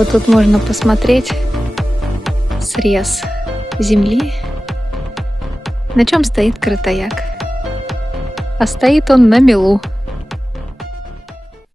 вот тут можно посмотреть срез земли, на чем стоит кротояк. А стоит он на мелу.